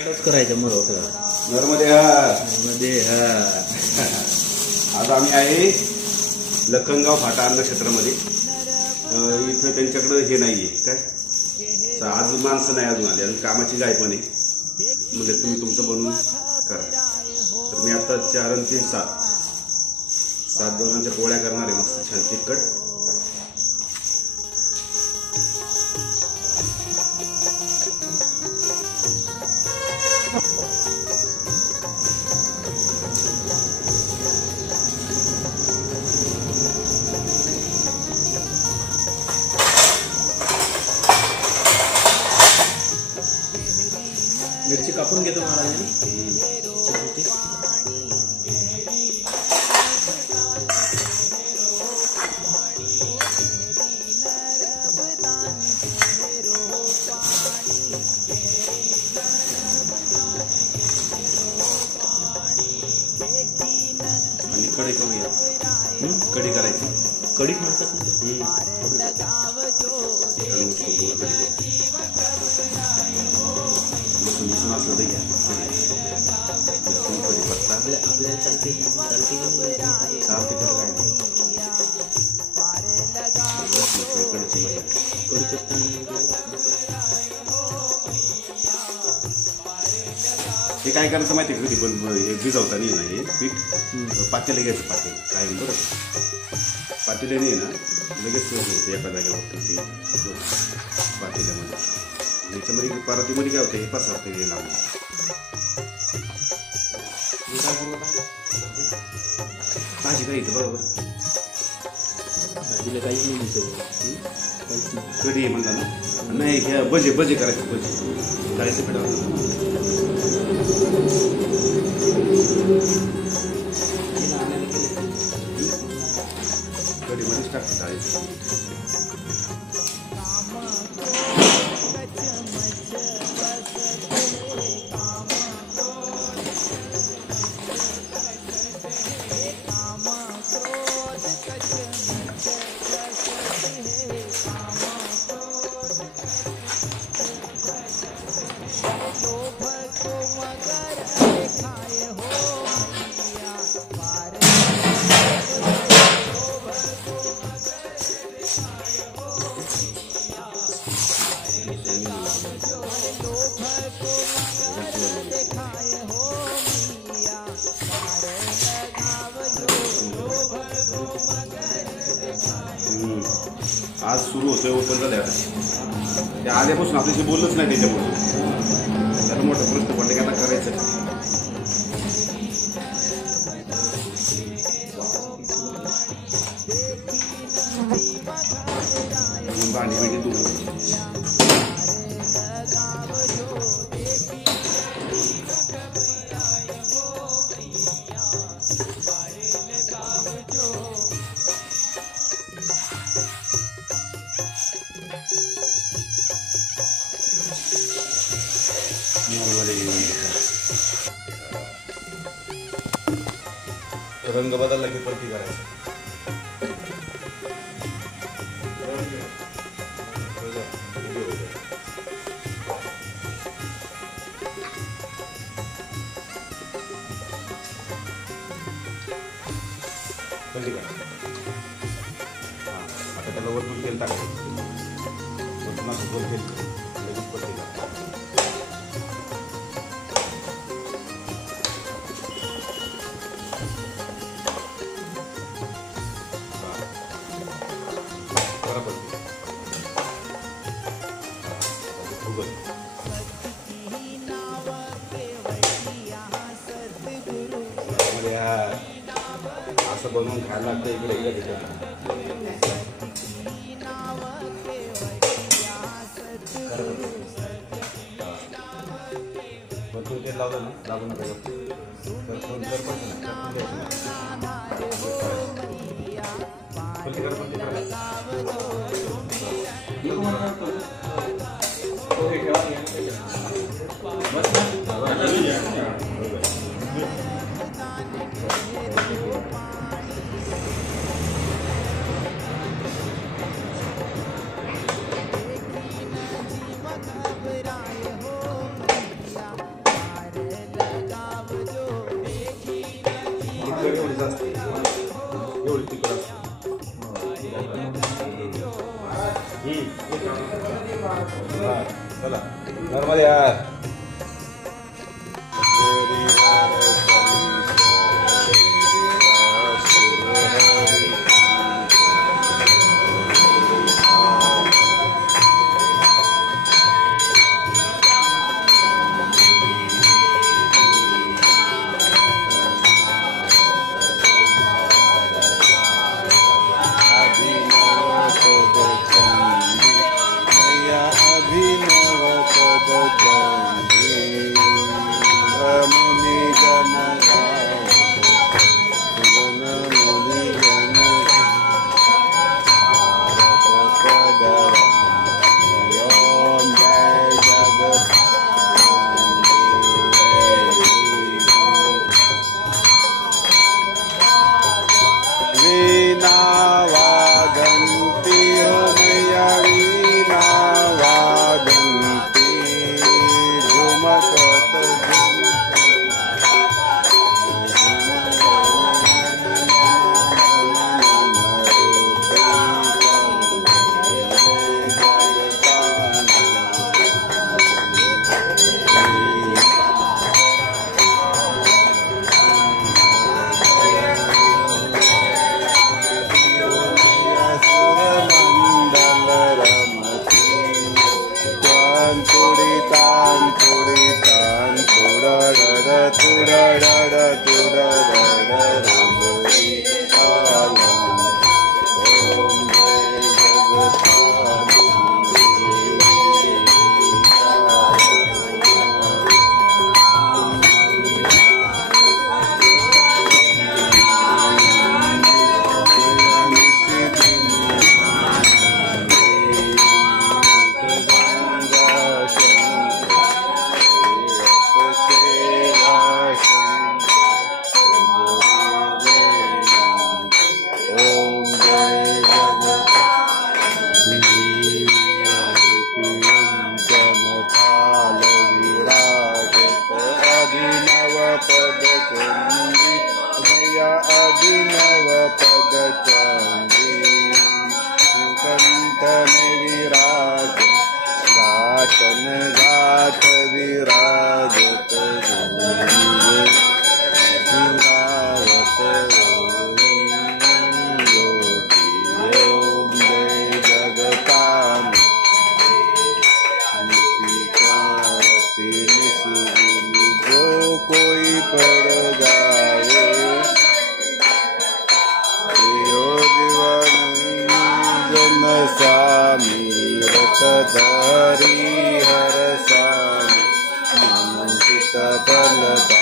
करायचं मरोठा नर्मदे आज आम्ही आहे लखनगाव फाटा नक्षत्रामध्ये. इथं त्यांच्याकडे हे नाहीये काय, आज माणसं नाही अजून आली आणि कामाची गाय पण आहे. म्हणजे तुम्ही तुमचं बनवून करा. तर मी आता 4 आणि 3 7 दोघांच्या पोळ्या करणार आहे, मस्त छान तिखट. मिरची कापून घेतो महाराजांनी. आणि कढी करूया. कढी करायची. कढी म्हणतात लसूण असलं तर घ्या. कढीपत्ता आपल्याला चालते चालते काय नाही. हे काय करायचं माहिती आहे, कधी पण हे भिजवताना ना हे पीठ पातेलं घ्यायचं. पातेलं काय बरं, पातेल्याने ना लगेच होतं एका जागेवरती ते पातेल्यामध्ये. याच्यामध्ये परातीमध्ये काय होतं, हे पसरतं हे लावून. भाजी काय येतं बरोबर, भाजीला काहीच नाही दिसत. कढी म्हणता ना, नाही घ्या भजे करायचे. भजे डाळीचं पिठावर कढीमध्येच टाकतात डाळीचं. आज सुरू होतोय, ओपन झालं आता. त्या आल्यापासून आपल्याशी बोललंच नाही त्याच्यामुळे त्याला मोठा प्रश्न पडला की आता करायचं. भांडी बिंडी तू रंग बदलला की परती करायचं. आता त्याला वरतून तेल टाकायचं. वरतून असं गोल तेल लगेच परती करायचं. असं बनवून खायला लागतं इकडे भरपूर तेल लावलं ना, लागू नका मध्ये यार. धरी हर सामी मन चित फलता